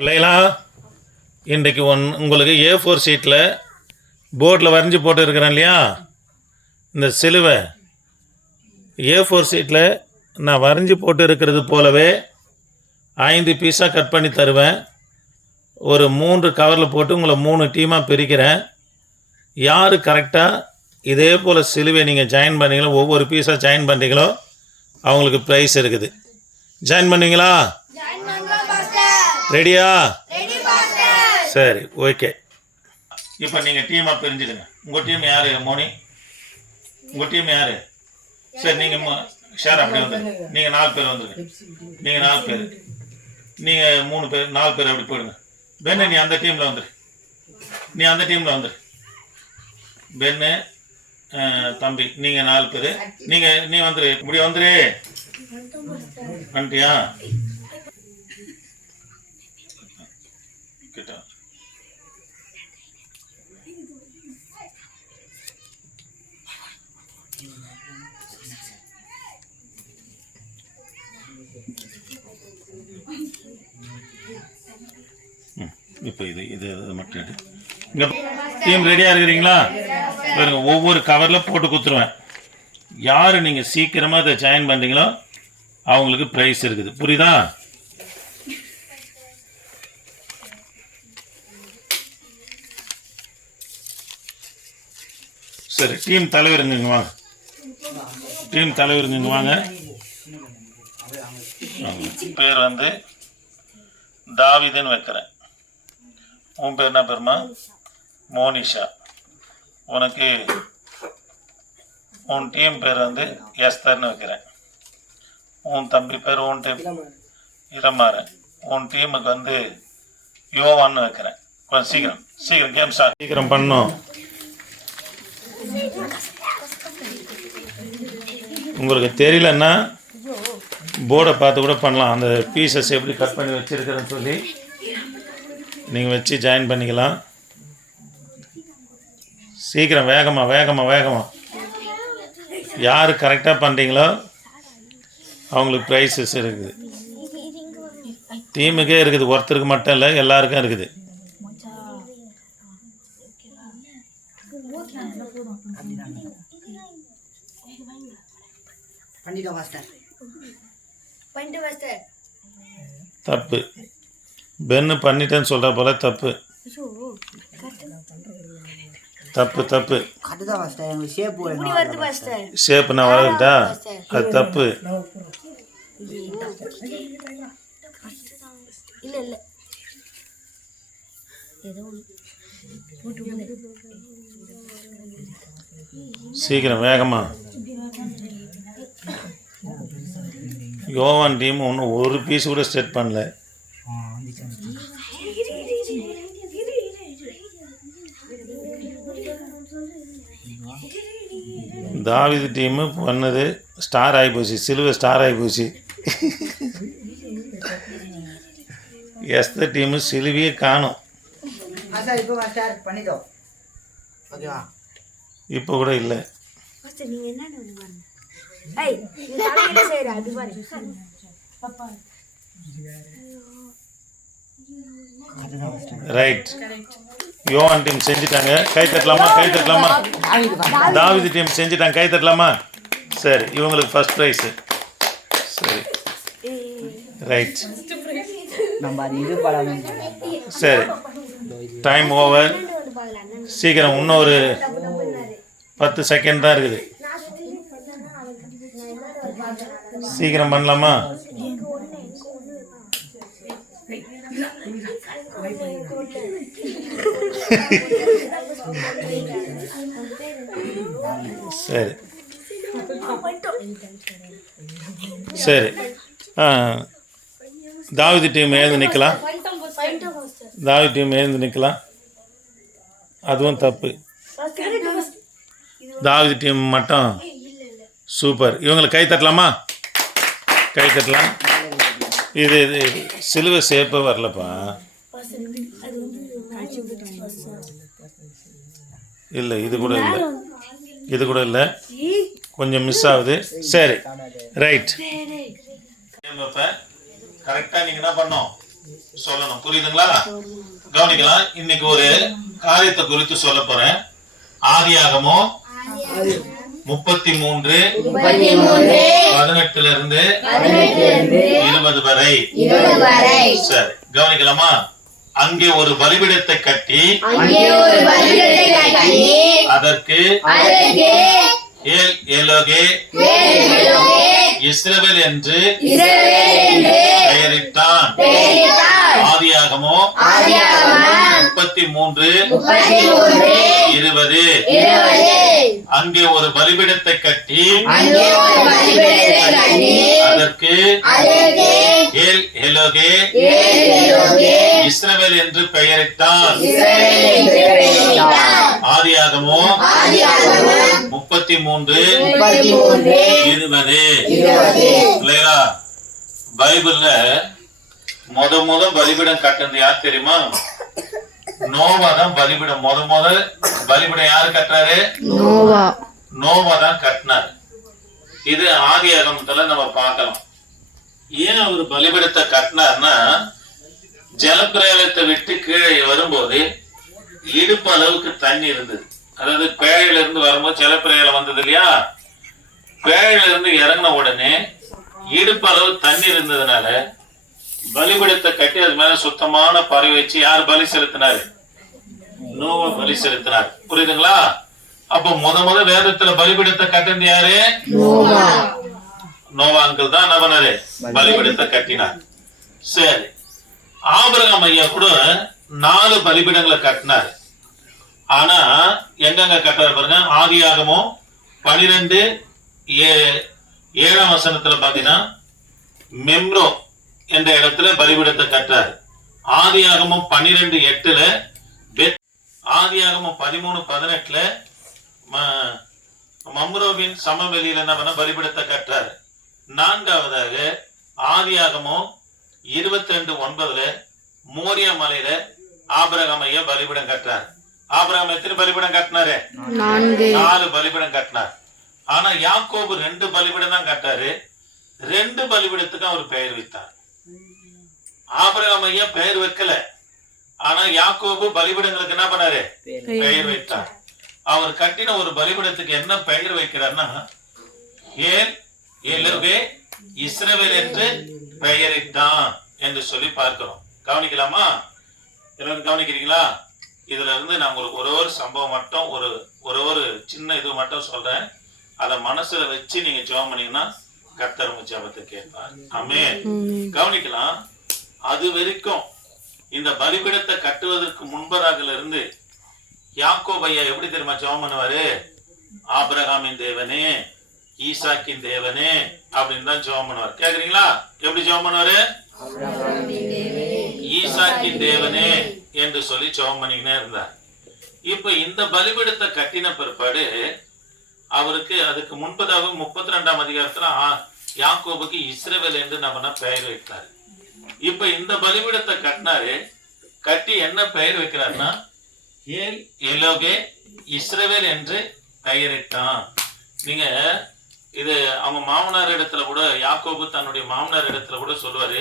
பிள்ளைகளா, இன்றைக்கு உங்களுக்கு A4 ஷீட்டில் போர்டில் வரைஞ்சி போட்டு இருக்கிறேன் இல்லையா, இந்த சிலுவை A4 ஷீட்டில் நான் வரைஞ்சி போட்டு இருக்கிறது போலவே 5 பீஸாக கட் பண்ணி தருவேன். ஒரு 3 கவரில் போட்டு உங்களை 3 டீமாக பிரிக்கிறேன். யார் கரெக்டாக இதே போல் சிலுவை நீங்கள் ஜாயின் பண்ணீங்களோ, ஒவ்வொரு பீஸாக ஜாயின் பண்ணுறீங்களோ அவங்களுக்கு ப்ரைஸ் இருக்குது. ஜாயின் பண்ணுவீங்களா? ரெடியா? சரி, ஓகே. இப்போ நீங்கள் டீமாக பிரிஞ்சுடுங்க. உங்கள் டீம் யார் மோனி? உங்கள் டீம் யார்? சரி, நீங்கள் ஷேர் அப்படி வந்துடுங்க. நீங்கள் 4 பேர் வந்துடுங்க. நீங்கள் 4 பேர், நீங்கள் 3 பேர், 4 பேர் அப்படி போயிடுங்க. பெண்ணு, நீ அந்த டீமில் வந்துடு. நீ அந்த டீமில் வந்துடு. பெண்ணு, தம்பி, நீங்கள் 4 பேர். நீ வந்துடு. இப்படி வந்துடு. வந்துட்டியா? கிட்ட இப்போ இது மட்டும் எடு. இங்கே டீம் ரெடியாக இருக்கிறீங்களா? பாருங்க, ஒவ்வொரு கவரில் போட்டு கொடுத்துருவேன். யார் நீங்கள் சீக்கிரமாக இதை ஜாயின் பண்ணுறீங்களோ அவங்களுக்கு ப்ரைஸ் இருக்குது. புரியுதா? சரி, டீம் தலைவருங்க இங்கே வாங்க. டீம் தலைவருங்க இங்கே வாங்க. பேர் வந்து தாவிதுன்னு வைக்கிறேன். உன் பேர் என்ன பேருமா? மோனிஷா. உனக்கு உன் டீம் பேர் வந்து எஸ்தர்னு வைக்கிறேன். உன் தம்பி பேர் உன் டீம் இரமாறன். உன் டீமுக்கு வந்து யோவான்னு வைக்கிறேன். கொஞ்சம் சீக்கிரம் கேம் ஸ்டார்ட். சீக்கிரம் பண்ணணும். உங்களுக்கு தெரியலன்னா போர்டை பார்த்து கூட பண்ணலாம். அந்த பீசஸ் எப்படி கட் பண்ணி வச்சுருக்கிறேன்னு சொல்லி நீங்கள் வச்சு ஜாயின் பண்ணிக்கலாம். சீக்கிரம், வேகமாக யார் கரெக்டாக பண்ணுறீங்களோ அவங்களுக்கு ப்ரைஸஸ் இருக்குது. டீமுக்கே இருக்குது, ஒருத்தருக்கு மட்டும் இல்லை, எல்லாருக்கும் இருக்குது. தப்பு. பென்னு பண்ணிட்டேன்னு சொல்கிற போல தப்பு. ஷேப் நான் வரட்டா? அது தப்பு. சீக்கிரம், வேகமா. யோவான் டீம் ஒன்றும் ஒரு பீஸ் கூட ஸ்டெட் பண்ணல. தாவிது டீமு பண்ணது ஸ்டார் ஆகி போச்சு. சிலுவை ஸ்டார் ஆகி போச்சு. எஸ்த டீமு சிலுவையே காணும். இப்போ கூட இல்லை. ரைட். யோவான் டீம் செஞ்சுட்டாங்க. கை தட்டலாமா? தாவிது டீம் செஞ்சுட்டாங்க. கை தட்டலாமா? சரி, இவங்களுக்கு ஃபர்ஸ்ட் ப்ரைஸு. சரி, ரைட். சரி, டைம் ஓவர். சீக்கிரம், இன்னொரு 10 செகண்ட் தான் இருக்குது. சீக்கிரம் பண்ணலாமா? சரி சரி, தாவிது டீம் எழுந்து நிற்கலாம். அதுவும் தப்பு. தாவிது டீம் மட்டும் சூப்பர். இவங்களை கை தட்டலாமா? கை தட்டலாம். இது சிலுவை ஷேப்பே வரலப்பா. இல்லை, இது கூட இல்லை, கொஞ்சம் மிஸ் ஆகுது. சரி, ரைட். கரெக்டாக நீங்கள் என்ன பண்ணோம்? சொல்லணும். புரியுதுங்களா? கவனிக்கலாம். இன்னைக்கு ஒரு காரியத்தை குறித்து சொல்ல போறேன். ஆதியாகமம் 33:18 இருந்து 20 வரை. சரி, கவனிக்கலாமா? அங்கே ஒரு பலிபீடத்தை கட்டி அதற்கு ஏல் எலோகே இஸ்ரவேல் என்று பெயரிட்டான். ஆதியாகமம் 33:20. அங்கே ஒரு பலிபீடத்தை கட்டி அதற்கு ஏல் எலோகே இஸ்ரவேல் என்று பெயரிட்டான். ஆதியாகமம் 33:20. பைபிள்ல முத பலிபீடம் கட்டுறது யார் தெரியுமா? நோவா தான் பலிபீடம் முத பலிபீடம் யாரு கட்டுறாரு? நோவா தான் கட்டினார். இது ஆதியாகமத்துல நம்ம பார்க்கலாம். ஏன் அவர் பலிபீடத்தை கட்டினார்னா, ஜலப்பிரளயத்தை விட்டு கீழே வரும்போது இடுப்பு அளவுக்கு தண்ணி இருந்தது. அதாவது பேழையில இருந்து வரும்போது ஜலப்பிரளயம் வந்தது இல்லையா, பேழையில இருந்து இறங்கின உடனே இடுப்பு அளவு தண்ணி இருந்ததுனால பலிபீடத்தை கட்டி அது மேல சுத்தமான பறவை வச்சு யார் பலி செலுத்தினாரு? நோவா பலி செலுத்தினார். புரியுதுங்களா? அப்ப முத வேதத்துல பலிபீடத்தை கட்டினது யாரு? நோவா அங்கிள் தான் என்ன பண்ணாரு? பலிபீடத்தை கட்டினார். சரி, ஆபிரகாம் ஐயா கூட 4 பலிபீடங்களை கட்டினார். ஆனா எங்கெங்க கட்டாரு பாருங்க. ஆதியாகமம் 12:7 பாத்தீங்கன்னா மெம்ரோ என்ற இடத்துல பலிபீடத்தை கட்டாரு. ஆதியாகமம் 12:8, ஆதியாகமம் 13:18 மம்ரோவின் சமவெளியில என்ன பண்ண பலிபீடத்தை கட்டாரு. 4வதாக ஆதியாகமம் 22:9 மோரியா மலையில ஆபிரகாம் ஐயா பலிபீடம் கட்டார். ஆபிரகாம் எத்தனை பலிபீடம் கட்டினாரு? 4 பலிபீடம் கட்டினார். ஆனா யாக்கோபு 2 பலிபீடம் தான் கட்டாரு. 2 பலிபீடத்துக்கு அவர் பெயர் வைத்தார். ஆபிரகாம் ஐயா பெயர் வைக்கல. ஆனா யாக்கோபு பலிபீடங்களுக்கு என்ன பண்ணாரு? பெயர் வைத்தார். அவர் கட்டின ஒரு பலிபீடத்துக்கு என்ன பெயர் வைக்கிறார்னா, ஏல் எலோகே இஸ்ரவேல் என்று பெயரிட்டான் என்று சொல்லி பார்க்கிறோம். கவனிக்கலாமா? எல்லாரும் கவனிக்கிறீங்களா? இதுல இருந்து நான் உங்களுக்கு ஒரு சம்பவம் மட்டும் ஒரு சின்ன இது மட்டும் சொல்றேன். அத மனசுல வச்சு நீங்க ஜெபம் பண்ணீங்கன்னா கர்த்தர் உங்க ஜெபத்தை கேட்பார். ஆமென். கவனிக்கலாம். அது வரைக்கும் இந்த பலிபீடத்தை கட்டுவதற்கு முன்பதாக இருந்து யாக்கோபு ஐயா எப்படி தெரியுமா ஜெபம் பண்ணுவாரு? ஆபிரகாமின் தேவனே, ஈசாக்கின் தேவனே அப்படின்னு தான் ஜெபம் பண்ணுவார். கேக்குறீங்களா? எப்படி ஜெபம் பண்ணுவாரு? ஈசாக்கின் தேவனே என்று சொல்லி ஜெபம் பண்ணிக்கினே இருந்தார். இப்ப இந்த பலிபீடத்தை கட்டின பிற்பாடு அவருக்கு அதுக்கு முன்பதாக 32ஆம் அதிகாரத்துல யாக்கோபுக்கு இஸ்ரவேல் என்று நம்ம பெயர் வைத்தாரு. இப்ப இந்த பலிபீடத்தை கட்டினாரு. கட்டி என்ன பெயர் வைக்கிறாருன்னா, ஏல் எலோகே இஸ்ரவேல் என்று பெயரிட்டான். நீங்க இது அவங்க மாமனார் இடத்துல கூட, யாக்கோபு தன்னுடைய மாமனார் இடத்துல கூட சொல்லுவாரு,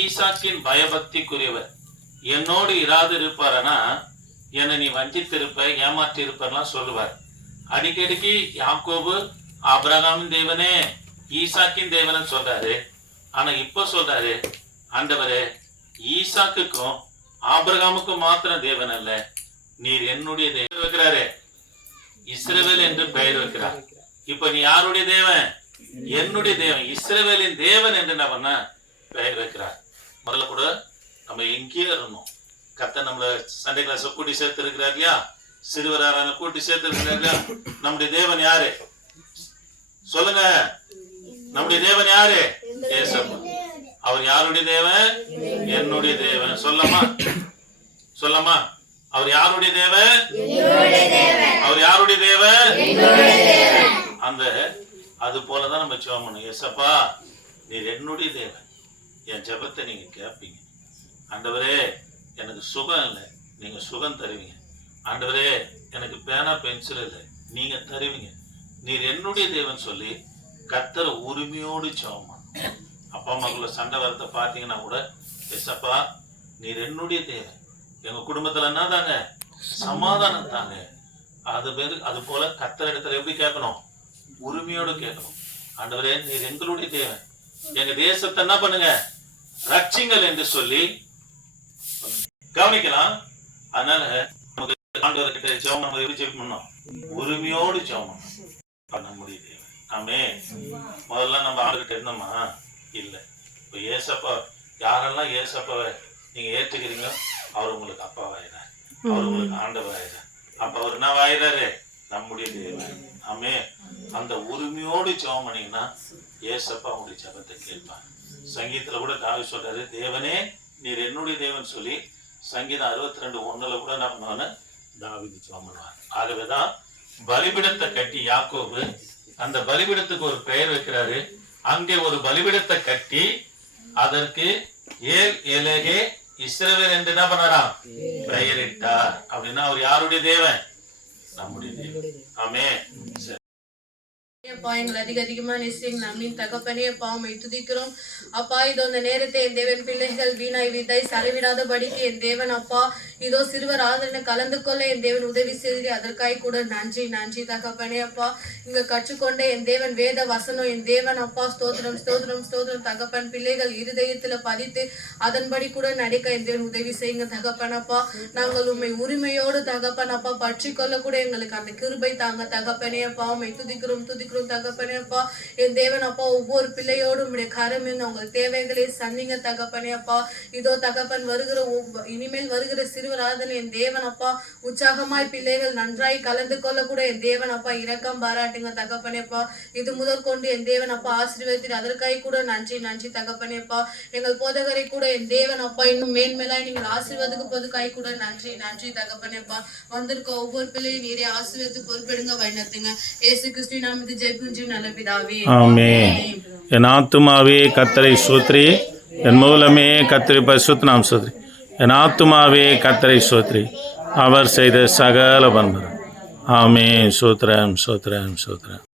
ஈசாக்கின் பயபக்திக்குரியவர் என்னோடு இராது இருப்பாரனா என்னை நீ வஞ்சித்திருப்ப, ஏமாற்றி இருப்பலாம் சொல்லுவார். அடிக்கடிக்கு யாக்கோபு ஆபிரகாமின் தேவனே, ஈசாக்கின் தேவனே சொல்றாரு. ஆனா இப்ப சொல்றாரு, ஆண்டவரே, ஈசாக்குக்கும் ஆபிரகாமுக்கும் மாத்திரம் தேவன் அல்ல, நீர் என்னுடைய தேவன் வைக்கிறாரு. இஸ்ரவேல் என்று பெயர் வைக்கிறார். இப்ப நீ யாருடைய தேவன்? என்னுடைய தேவன், இஸ்ரவேலின் தேவன் என்று என்ன பண்ண பெயர் வைக்கிறார். முதல்ல கூட நம்ம எங்கேயே இருந்தோம். கர்த்தர் நம்மள சண்டே கிளாஸ் கூட்டி சேர்த்து இருக்கிறார் இல்லையா? சிறுவரான கூட்டி சேர்த்து இருக்கிறார் இல்லையா? நம்முடைய தேவன் யாரு சொல்லுங்க? நம்முடைய தேவன் யாரு? ஏசப்பா. அவர் யாருடைய தேவன்? என்னுடைய தேவன். சொல்லமா? அவர் யாருடைய தேவன்? அவர் யாருடைய தேவன்? அந்த அது போலதான் நம்ம ஜெபம் பண்ணணும். ஏசப்பா, நீர் என்னுடைய தேவன், என் ஜெபத்தை நீங்க கேட்பீங்க. ஆண்டவரே, எனக்கு சுகம் இல்லை, நீங்க சுகம் தருவீங்க. ஆண்டவரே, எனக்கு பேனா பென்சில் இல்லை, நீங்க தருவீங்க. நீர் என்னுடைய தேவன் சொல்லி கர்த்தரை உரிமையோடு ஜெபம் பண்ணணும். அப்பா அம்மாக்குள்ள சண்டை வரத்தை பார்த்தீங்கன்னா கூட, ஏசப்பா நீர் என்னுடைய தேவன், எங்க குடும்பத்துல என்ன தாங்க சமாதானம் தாங்க. அது போல கர்த்தர் இடத்துல எப்படி கேட்கணும்? உரிமையோடு கேட்கணும். ஆண்டவரே நீர் எங்களுடைய தேவன், எங்க தேசத்தை என்ன பண்ணுங்க, ரட்சிங்கள் என்று சொல்லி கவனிக்கலாம். அதனால நமக்கு ஆண்டவர்கிட்ட ஜெபம் நம்ம எப்படி ஜெபம் பண்ணோம்? உரிமையோடு ஜெபம் பண்ண முடியுது. ஆமே. முதல்ல நம்ம ஆண்டுகிட்ட இருந்தோமா? இல்லை. இப்போ ஏசப்பா, யாரெல்லாம் ஏசப்பாவை நீங்க ஏற்றுக்கிறீங்களோ அவர் உங்களுக்கு அப்பாவாயிறாரு, அவர் உங்களுக்கு ஆண்டவராயிறாரு. அப்ப அவர் என்ன ஆயிறாரு? நம்முடைய தேவன். ஆமே. அந்த உரிமையோடு ஜெபம் பண்ணீங்கன்னா ஏசப்பா உங்களுடைய ஜெபத்தை கேட்பார். சங்கீதத்துல கூட தாவீது சொல்றாரு, தேவனே நீர் என்னுடைய தேவன் சொல்லி சங்கீதம் 62:1 கூட என்ன பண்ணுவான்னு தாவீது ஜெபம் பண்ணுவார். ஆகவேதான் பலிபீடத்தை கட்டி யாக்கோபு அந்த பலிபீடத்துக்கு ஒரு பெயர் வைக்கிறாரு. அங்கே ஒரு பலிபீடத்தை கட்டி அதற்கு ஏல் எலகே இஸ்ரவேல் என்று என்ன பண்ணாராம்? பெயரிட்டார். அப்படின்னா அவர் யாருடைய தேவன்? நம்முடைய தேவன். ஆமே. அப்பா எங்களை அதிகமா நேசிங்க அம்மின் தகப்பனே அப்பா உம்மை துதிக்கிறோம் அப்பா. இதோ இந்த நேரத்தை என் தேவன் பிள்ளைகள் வீணாய் விதை செலவிடாதபடிக்கு என் தேவன் அப்பா இதோ சிறுவர் ஆதரனை கலந்து கொள்ள என் தேவன் உதவி செய்து அதற்காய் கூட நன்றி நன்றி தகப்பனே அப்பா. இங்க கற்றுக்கொண்ட என் தேவன் வேத வசனம் என் தேவன் அப்பா ஸ்தோத்திரம் ஸ்தோத்திரம் ஸ்தோத்திரம் தகப்பன். பிள்ளைகள் இருதயத்துல பதித்து அதன்படி கூட நடக்க என் தேவன் உதவி செய்யுங்க தகப்பன் அப்பா. நாங்கள் உண்மை உரிமையோடு தகப்பன் அப்பா பற்றி கொள்ள கூட எங்களுக்கு அந்த கிருபை தாங்க தகப்பனே அப்பா. உண்மை துதிக்கிறோம் துதிக்கிறோம் தகப்பனே அப்பா. என் தேவன் அப்பா ஒவ்வொரு பிள்ளையோடும் உடைய கரம் இருந்து உங்கள் தேவைகளை சந்திங்க தகப்பனே அப்பா. இதோ தகப்பன் வருகிற இனிமேல் வருகிற சிறுவராதனை என் தேவன் அப்பா உற்சாகமாய் பிள்ளைகள் நன்றாய் கலந்து கொள்ள கூட என் தேவன் அப்பா இரக்கம் பாராட்டுங்க தகப்பனே அப்பா. இது முதற்கொண்டு என் தேவன் அப்பா ஆசீர்வதித்து அதற்காய் கூட நன்றி நன்றி தகப்பனே அப்பா. எங்கள் போதகரை கூட என் தேவன் அப்பா இன்னும் மேன்மேலாய் நீங்கள் ஆசீர்வாதத்துக்கு போதுக்காய் கூட நன்றி நன்றி தகப்பனே அப்பா. வந்திருக்க ஒவ்வொரு பிள்ளையும் நீரே ஆசீர்வதித்து பொறுப்பெடுங்க வழிநடத்துங்க. இயேசு கிறிஸ்துவின் நாமத்தில் ஜெபிக்கிறோம் நல்ல பிதாவே. ஆமென். என் ஆத்துமாவே கர்த்தரை ஸ்தோத்திரி, என் மூலமே கர்த்தரை பரிசுத்த நாமம் ஸ்தோத்திரி. என் ஆத்துமாவே கர்த்தரை ஸ்தோத்திரி, அவர் செய்த சகல பன்மரம். ஆமென். ஸ்தோத்திரம் ஸ்தோத்திரம் ஸ்தோத்திரம்.